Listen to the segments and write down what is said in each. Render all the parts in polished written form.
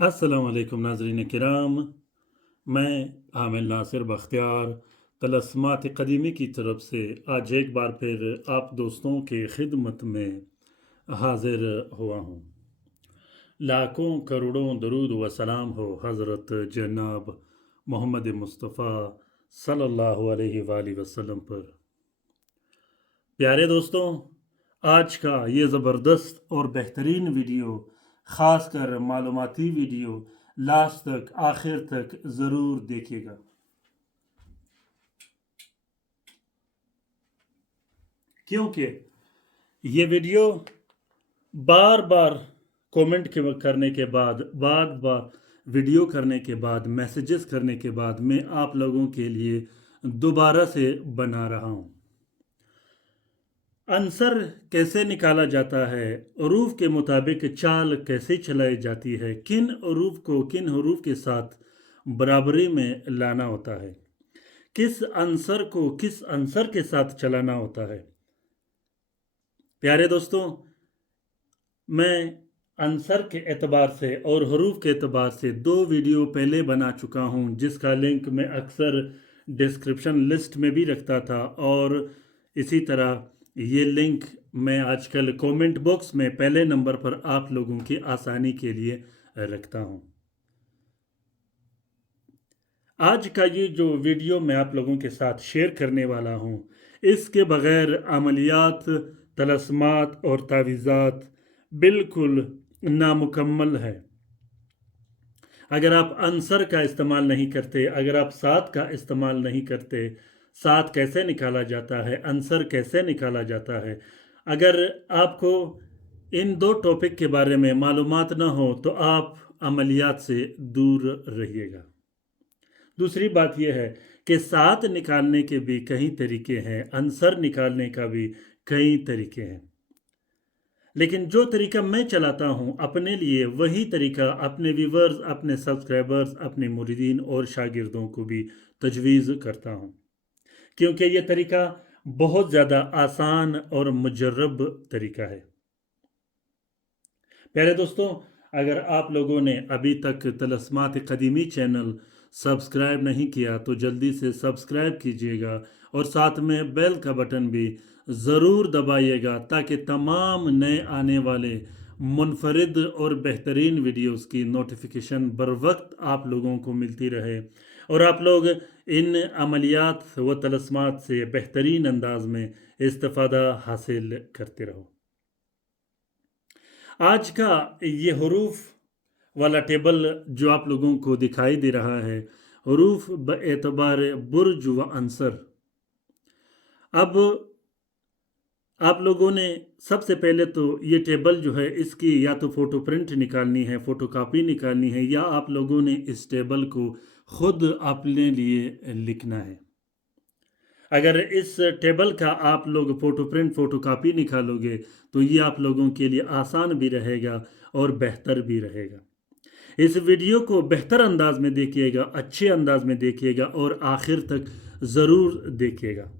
अस्सलाम वालेकुम नाज़रीन किराम। मैं आमिर नासिर बख्तियार तलस्मात क़दीमी की तरफ से आज एक बार फिर आप दोस्तों के खिदमत में हाजिर हुआ हूँ। लाखों करोड़ों दरूद व सलाम हो हज़रत जनाब मोहम्मद मुस्तफ़ा सल्लल्लाहु अलैहि वसल्लम पर। प्यारे दोस्तों, आज का ये ज़बरदस्त और बेहतरीन वीडियो, ख़ासकर मालूमाती वीडियो, लास्ट तक आखिर तक ज़रूर देखिएगा, क्योंकि ये वीडियो बार बार करने के बाद, बार बार वीडियो करने के बाद, मैसेजेस करने के बाद मैं आप लोगों के लिए दोबारा से बना रहा हूँ। आंसर कैसे निकाला जाता है, हरूफ के मुताबिक चाल कैसे चलाई जाती है, किन हरूफ को किन हरूफ के साथ बराबरी में लाना होता है, किस आंसर को किस आंसर के साथ चलाना होता है। प्यारे दोस्तों, मैं आंसर के एतबार से और हरूफ के एतबार से 2 वीडियो पहले बना चुका हूं, जिसका लिंक मैं अक्सर डिस्क्रिप्शन लिस्ट में भी रखता था, और इसी तरह ये लिंक मैं आजकल कमेंट बॉक्स में पहले नंबर पर आप लोगों की आसानी के लिए रखता हूं। आज का ये जो वीडियो मैं आप लोगों के साथ शेयर करने वाला हूं, इसके बगैर अमलियात, तलस्मात और तावीज़ात बिल्कुल नामुकम्मल है। अगर आप आंसर का इस्तेमाल नहीं करते, अगर आप साथ का इस्तेमाल नहीं करते, साथ कैसे निकाला जाता है, आंसर कैसे निकाला जाता है, अगर आपको इन 2 टॉपिक के बारे में मालूमात ना हो तो आप अमलियात से दूर रहिएगा। दूसरी बात यह है कि साथ निकालने के भी कई तरीके हैं, आंसर निकालने का भी कई तरीके हैं, लेकिन जो तरीका मैं चलाता हूं अपने लिए, वही तरीका अपने व्यूवर्स, अपने सब्सक्राइबर्स, अपने मुरीदीन और शागिर्दों को भी तजवीज़ करता हूं, क्योंकि यह तरीका बहुत ज़्यादा आसान और मुजर्रब तरीका है। प्यारे दोस्तों, अगर आप लोगों ने अभी तक तलस्मात क़दीमी चैनल सब्सक्राइब नहीं किया तो जल्दी से सब्सक्राइब कीजिएगा, और साथ में बेल का बटन भी ज़रूर दबाइएगा, ताकि तमाम नए आने वाले मुनफरिद और बेहतरीन वीडियोस की नोटिफिकेशन बर वक्त आप लोगों को मिलती रहे, और आप लोग इन अमलियात व तलस्मात से बेहतरीन अंदाज में इस्तिफ़ादा हासिल करते रहो। आज का ये हरूफ वाला टेबल जो आप लोगों को दिखाई दे रहा है, हरूफ बएतबार बुर्ज व अंसर। अब आप लोगों ने सबसे पहले तो ये टेबल जो है, इसकी या तो फ़ोटो प्रिंट निकालनी है, फ़ोटो कापी निकालनी है, या आप लोगों ने इस टेबल को ख़ुद अपने लिए लिखना है। अगर इस टेबल का आप लोग फ़ोटो प्रिंट, फ़ोटो कापी निकालोगे तो ये आप लोगों के लिए आसान भी रहेगा और बेहतर भी रहेगा। इस वीडियो को बेहतर अंदाज में देखिएगा, अच्छे अंदाज में देखिएगा, और आखिर तक ज़रूर देखिएगा,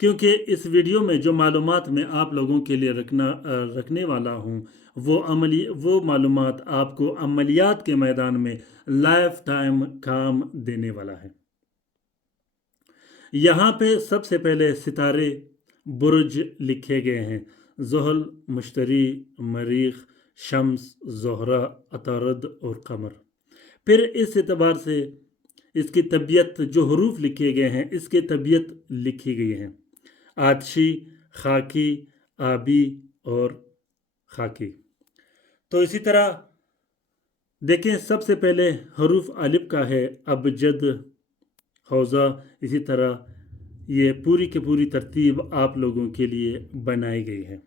क्योंकि इस वीडियो में जो मालूमात मैं आप लोगों के लिए रखने वाला हूँ, वो मालूमात आपको अमलियात के मैदान में लाइफ टाइम काम देने वाला है। यहाँ पे सबसे पहले सितारे, बुर्ज लिखे गए हैं: ज़ुहल, मुश्तरी, मरीख, शम्स, ज़ोहरा, अतारद और कमर। फिर इस एतबार से इसकी तबीयत, जो हरूफ लिखे गए हैं, इसकी तबीयत लिखी गई है: आतशी, खाकी, आबी और खाकी। तो इसी तरह देखें, सबसे पहले हरूफ अलिफ का है अबजद, हौज़ा। इसी तरह ये पूरी की पूरी तरतीब आप लोगों के लिए बनाई गई है।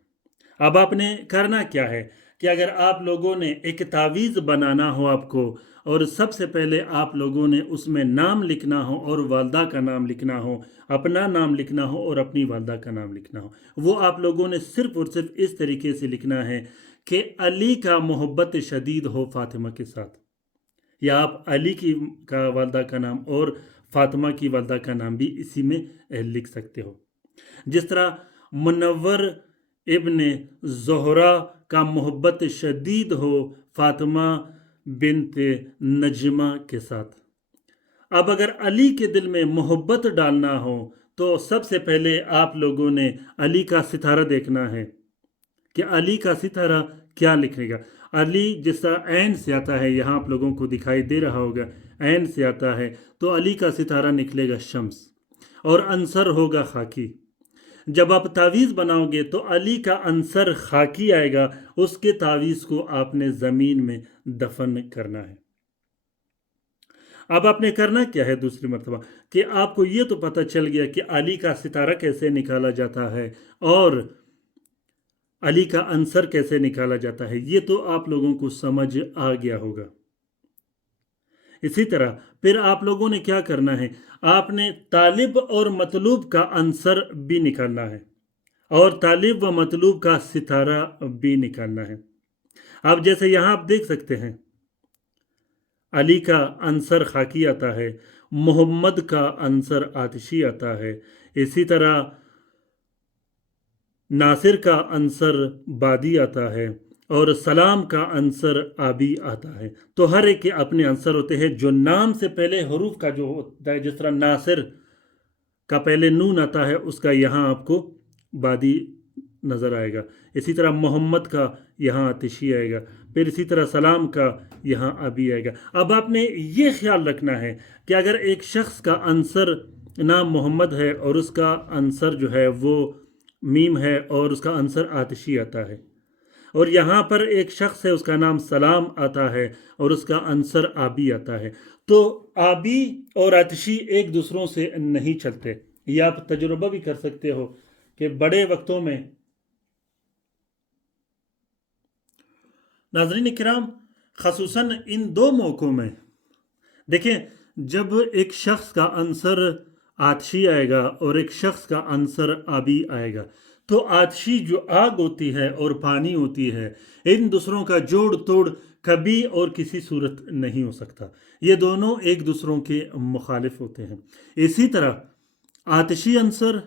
अब आपने करना क्या है कि अगर आप लोगों ने एक तावीज़ बनाना हो आपको, और सबसे पहले आप लोगों ने उसमें नाम लिखना हो, और वालदा का नाम लिखना हो, अपना नाम लिखना हो, और अपनी वालदा का नाम लिखना हो। वो आप लोगों ने सिर्फ़ और सिर्फ इस तरीके से लिखना है कि अली का मोहब्बत शदीद हो फ़ातिमा के साथ, या आप अली की का वालदा का नाम और फ़ातिमा की वालदा का नाम भी इसी में लिख सकते हो। जिस तरह मुनव्वर इब्न ज़ोहरा का मोहब्बत शदीद हो फातिमा बिन्त नजमा के साथ। अब अगर अली के दिल में मोहब्बत डालना हो तो सबसे पहले आप लोगों ने अली का सितारा देखना है कि अली का सितारा क्या लिखेगा। अली जिस तरह ऐन से आता है, यहाँ आप लोगों को दिखाई दे रहा होगा, ऐन से आता है, तो अली का सितारा निकलेगा शम्स और अंसर होगा खाकी। जब आप तावीज़ बनाओगे तो अली का अंसर खाकी आएगा, उसके तावीज़ को आपने ज़मीन में दफन करना है। अब आपने करना क्या है दूसरी मरतबा कि आपको ये तो पता चल गया कि अली का सितारा कैसे निकाला जाता है और अली का अंसर कैसे निकाला जाता है, ये तो आप लोगों को समझ आ गया होगा। इसी तरह फिर आप लोगों ने क्या करना है, आपने तालिब और मतलूब का अंसर भी निकालना है और तालिब व मतलूब का सितारा भी निकालना है। अब जैसे यहाँ आप देख सकते हैं, अली का अंसर खाकी आता है, मोहम्मद का अंसर आतिशी आता है, इसी तरह नासिर का अंसर बादी आता है और सलाम का अंसर आबी आता है। तो हर एक के अपने अंसर होते हैं। जो नाम से पहले हरूफ का जो होता है, जिस तरह नासिर का पहले नून आता है, उसका यहाँ आपको बादी नज़र आएगा। इसी तरह मोहम्मद का यहाँ आतिशी आएगा, फिर इसी तरह सलाम का यहाँ आबी आएगा। अब आपने ये ख्याल रखना है कि अगर एक शख्स का अंसर नाम मोहम्मद है और उसका अंसर जो है वो मीम है और उसका अंसर आतिशी आता है, और यहाँ पर एक शख्स है उसका नाम सलाम आता है और उसका अंसर आबी आता है, तो आबी और आतिशी एक दूसरों से नहीं चलते। ये आप तजुर्बा भी कर सकते हो कि बड़े वक्तों में नाज़रीन किराम, ख़ुसूसन इन दो मौक़ों में देखें, जब एक शख्स का अंसर आतिशी आएगा और एक शख्स का अंसर आबी आएगा, तो आतिशी जो आग होती है और पानी होती है, इन दूसरों का जोड़ तोड़ कभी और किसी सूरत नहीं हो सकता। ये दोनों एक दूसरों के मुखालिफ होते हैं। इसी तरह आतिशी अंसर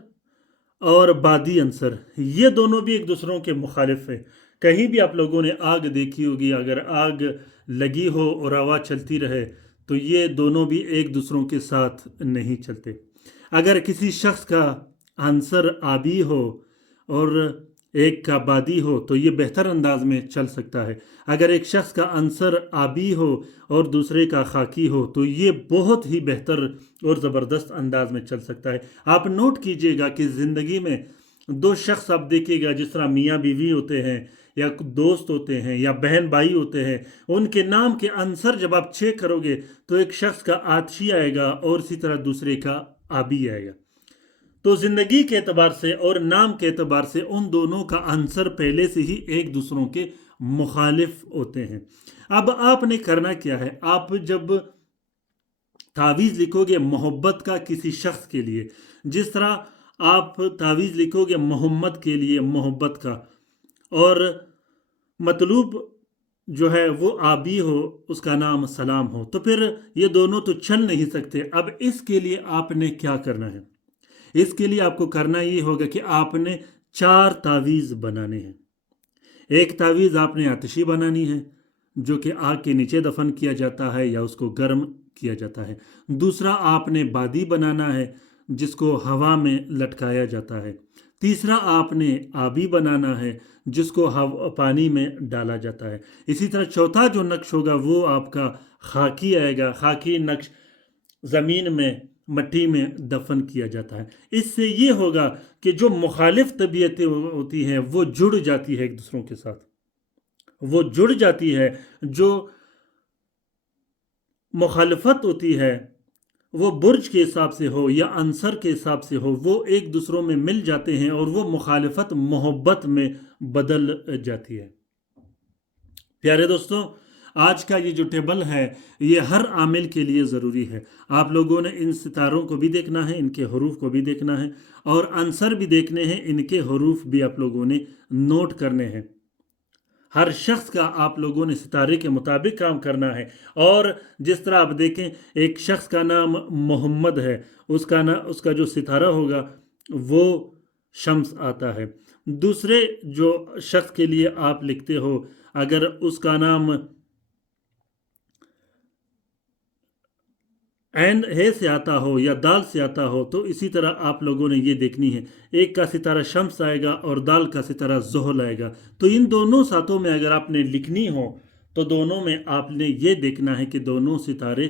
और बादी अंसर, ये दोनों भी एक दूसरों के मुखालिफ हैं। कहीं भी आप लोगों ने आग देखी होगी, अगर आग लगी हो और हवा चलती रहे तो ये दोनों भी एक दूसरों के साथ नहीं चलते। अगर किसी शख्स का अंसर आबी हो और एक का बादी हो तो ये बेहतर अंदाज में चल सकता है। अगर एक शख्स का अंसर आबी हो और दूसरे का खाकी हो तो ये बहुत ही बेहतर और ज़बरदस्त अंदाज में चल सकता है। आप नोट कीजिएगा कि ज़िंदगी में दो शख्स आप देखिएगा, जिस तरह मियाँ बीवी होते हैं या दोस्त होते हैं या बहन भाई होते हैं, उनके नाम के अंसर जब आप चेक करोगे तो एक शख्स का आतिशी आएगा और इसी तरह दूसरे का आबी आएगा। तो ज़िंदगी के एतबार से और नाम के एतबार से उन दोनों का अंसर पहले से ही एक दूसरों के मुखालिफ होते हैं। अब आपने करना क्या है, आप जब तावीज़ लिखोगे मोहब्बत का किसी शख्स के लिए, जिस तरह आप तावीज़ लिखोगे मोहम्मद के लिए मोहब्बत का, और मतलूब जो है वो आबी हो, उसका नाम सलाम हो, तो फिर ये दोनों तो चल नहीं सकते। अब इसके लिए आपने क्या करना है, इसके लिए आपको करना ये होगा कि आपने 4 तावीज़ बनाने हैं। एक तावीज़ आपने आतिशी बनानी है जो कि आग के नीचे दफन किया जाता है या उसको गर्म किया जाता है। दूसरा आपने बादी बनाना है जिसको हवा में लटकाया जाता है। तीसरा आपने आबी बनाना है जिसको पानी में डाला जाता है। इसी तरह चौथा जो नक्श होगा वो आपका खाकी आएगा। खाकी नक्श ज़मीन में मट्टी में दफन किया जाता है। इससे ये होगा कि जो मुखालिफ तबीयतें होती हैं वो जुड़ जाती है एक दूसरों के साथ, वो जुड़ जाती है। जो मुखालफत होती है वो बुर्ज के हिसाब से हो या अंसर के हिसाब से हो, वो एक दूसरों में मिल जाते हैं और वो मुखालफत मोहब्बत में बदल जाती है। प्यारे दोस्तों, आज का ये जो टेबल है ये हर आमिल के लिए ज़रूरी है। आप लोगों ने इन सितारों को भी देखना है, इनके हरूफ को भी देखना है और आंसर भी देखने हैं, इनके हरूफ भी आप लोगों ने नोट करने हैं। हर शख्स का आप लोगों ने सितारे के मुताबिक काम करना है। और जिस तरह आप देखें, एक शख्स का नाम मोहम्मद है, उसका जो सितारा होगा वो शम्स आता है। दूसरे जो शख्स के लिए आप लिखते हो, अगर उसका नाम ऐन है से आता हो या दाल से आता हो, तो इसी तरह आप लोगों ने ये देखनी है। एक का सितारा शम्स आएगा और दाल का सितारा ज़ोहल आएगा। तो इन दोनों सातों में अगर आपने लिखनी हो तो दोनों में आपने ये देखना है कि दोनों सितारे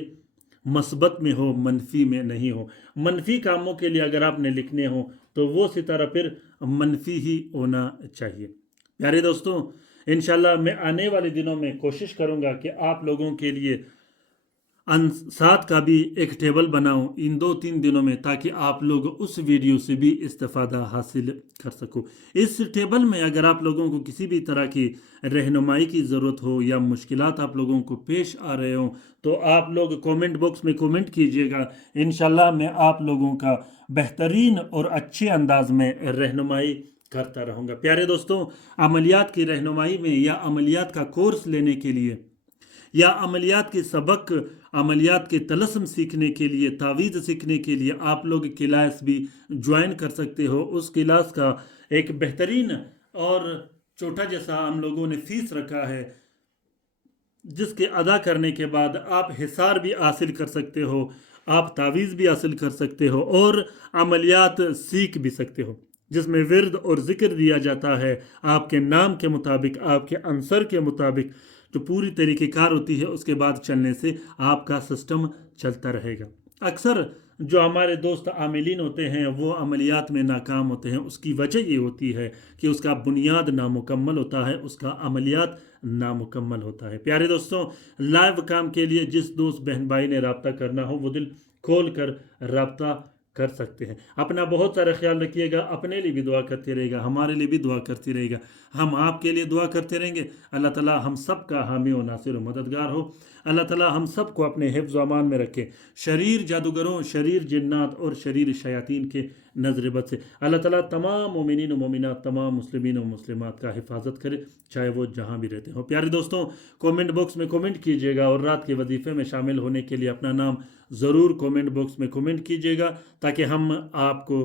मस्बत में हो, मनफी में नहीं हो। मनफी कामों के लिए अगर आपने लिखने हो तो वो सितारा फिर मनफी ही होना चाहिए। प्यारे दोस्तों, इंशाल्लाह मैं आने वाले दिनों में कोशिश करूंगा कि आप लोगों के लिए साथ का भी एक टेबल बनाऊं इन 2-3 दिनों में, ताकि आप लोग उस वीडियो से भी इस्तेफादा हासिल कर सको। इस टेबल में अगर आप लोगों को किसी भी तरह की रहनुमाई की ज़रूरत हो या मुश्किलात आप लोगों को पेश आ रहे हो तो आप लोग कमेंट बॉक्स में कमेंट कीजिएगा। इंशाल्लाह मैं आप लोगों का बेहतरीन और अच्छे अंदाज में रहनुमाई करता रहूँगा। प्यारे दोस्तों, अमलियात की रहनुमाई में या अमलियात का कोर्स लेने के लिए या अमलियात के सबक, अमलियात के तलस्म सीखने के लिए, तावीज़ सीखने के लिए आप लोग क्लास भी ज्वाइन कर सकते हो। उस क्लास का एक बेहतरीन और छोटा जैसा हम लोगों ने फीस रखा है, जिसके अदा करने के बाद आप हिसार भी हासिल कर सकते हो, आप तावीज़ भी हासिल कर सकते हो और अमलियात सीख भी सकते हो, जिसमें विर्द और ज़िक्र दिया जाता है आपके नाम के मुताबिक, आपके अंसर के मुताबिक, जो पूरी तरीक़ेकार होती है। उसके बाद चलने से आपका सिस्टम चलता रहेगा। अक्सर जो हमारे दोस्त आमिलीन होते हैं वो अमलियात में नाकाम होते हैं, उसकी वजह ये होती है कि उसका बुनियाद नामुकम्मल होता है, उसका अमलियात नामुकम्मल होता है। प्यारे दोस्तों, लाइव काम के लिए जिस दोस्त बहन भाई ने रब्ता करना हो वो दिल खोल कर रब्ता कर सकते हैं। अपना बहुत सारा ख्याल रखिएगा, अपने लिए भी दुआ करते रहेगा, हमारे लिए भी दुआ करती रहेगा, हम आपके लिए दुआ करते रहेंगे। अल्लाह ताला हम सब का हामी और नासिर और मददगार हो। अल्लाह ताला हम सब को अपने हिफ्ज़ व अमान में रखे, शरीर जादूगरों, शरीर जिन्नात और शरीर शयातीन के नज़र बद से अल्लाह ताला तमाम मोमिनीन और मोमिनात, तमाम मुस्लिमीन और मुस्लिमात का हिफाजत करे, चाहे वो जहाँ भी रहते हो। प्यारे दोस्तों, कमेंट बॉक्स में कमेंट कीजिएगा और रात के वजीफ़े में शामिल होने के लिए अपना नाम ज़रूर कमेंट बॉक्स में कमेंट कीजिएगा, ताकि हम आपको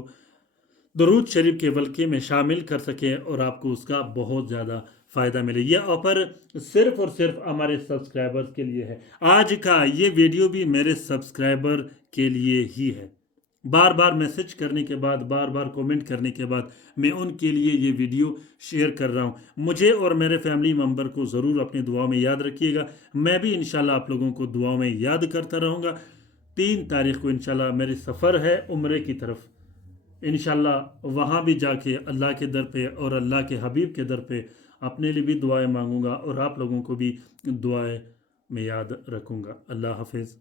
दरूद शरीफ के वल्के में शामिल कर सकें और आपको उसका बहुत ज़्यादा फ़ायदा मिले। यह ऑफ़र सिर्फ़ और सिर्फ हमारे सब्सक्राइबर्स के लिए है। आज का ये वीडियो भी मेरे सब्सक्राइबर के लिए ही है। बार बार मैसेज करने के बाद, बार बार कमेंट करने के बाद मैं उनके लिए ये वीडियो शेयर कर रहा हूँ। मुझे और मेरे फैमिली मेम्बर को ज़रूर अपनी दुआओं में याद रखिएगा। मैं भी इंशाल्लाह आप लोगों को दुआओं में याद करता रहूँगा। 3 तारीख़ को इंशाल्लाह मेरी सफ़र है उम्रे की तरफ। इंशाल्लाह वहाँ भी जाके अल्लाह के दर पे और अल्लाह के हबीब के दर पे अपने लिए भी दुआएं मांगूंगा और आप लोगों को भी दुआएं में याद रखूंगा। अल्लाह हाफिज़।